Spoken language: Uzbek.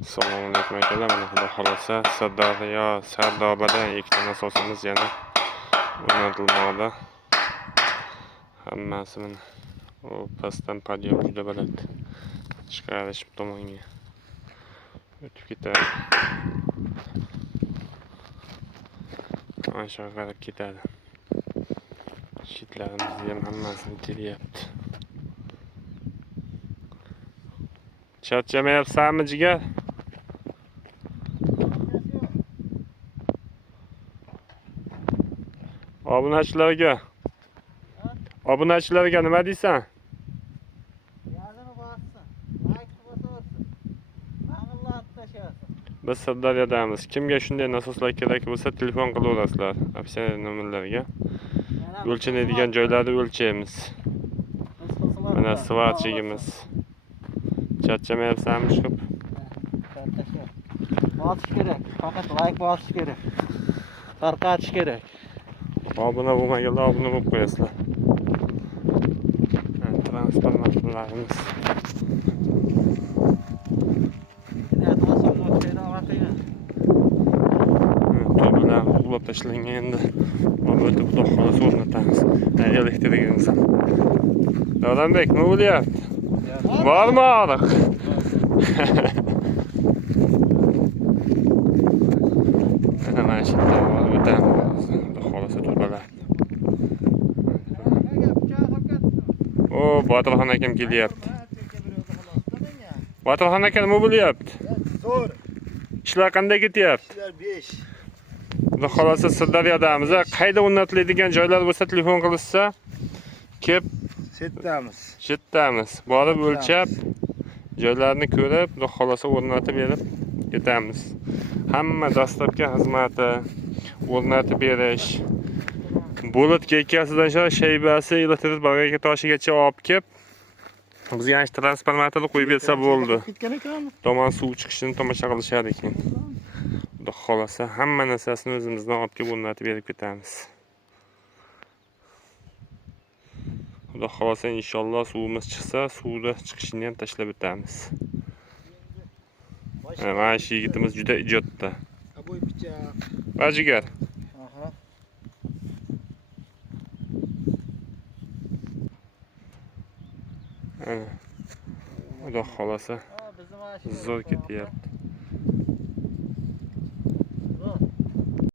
Assalomu alaykum akalar. Mana xudo xolasa Sirdaryo Sardobada ikkita nasosimiz yana o'rnatilmoqda. Hammasi mana u pastdan podiyom juda baland. Chiqarish tomonga o'tib ketadi. Aşağı qarab ketadi. Shitlarimizni ham hammasini teryapti. Charchamayapsanmi jigar? Obunachilarga nima deysan? Biz Sirdaryodamiz. Kimga shunday nasoslar kerak bo'lsa, telefon qilaverasizlar. Opsiya nomerlarga. O'lchanadigan joylarni o'lchaymiz. Mana svatchigimiz. Charchamayapsanmi chiqib? Bosish kerak. Faqat like bosish kerak. Tarqatish kerak. Obuna bo'lmaganlar obuna bo'lib qo'yasizlar. Transformatorlarimiz. To'g'rilar ulab tashlangan endi. Albatta xudo xolasa o'rnatamiz. Elektrikimiz. Davronbek, nima bo'lyapti? Bormi og'riq? Mana shu yerda o'tamiz. Xudo xolasa turbalar. O, Botirxon akam kelyapti. Botirxon aka nima bo'lyapti? Zo'r. Ishlar qanday ketyapti? Ishlar 5. Xudo xolasa Sirdaryodamiz. Qayda o'rnatiladigan joylar bo'lsa telefon qilishsa, kelib chetdamiz. Borib o'lchab, joylarni ko'rib, xudo xolasa o'rnatib berib ketamiz. Hamma dastlabki xizmati, o'rnatib berish. Bulut kekkasidan shaybasi elektr bag'aga toshigacha olib kelib, bizga yana transformatorni qo'yib bersa bo'ldi. Tomon suv chiqishini tomosha qilishar ekan. Xudo xolasa hamma narsasini o'zimizdan olib kelib o'rnatib berib ketamiz. Xudo xolasa inshaalloh suvimiz chiqsa, suvda chiqishini ham tashlab o'tamiz. Mana shu yigitimiz juda ijodda. Bajigar. Xudo xolasa zo'r ketyapti.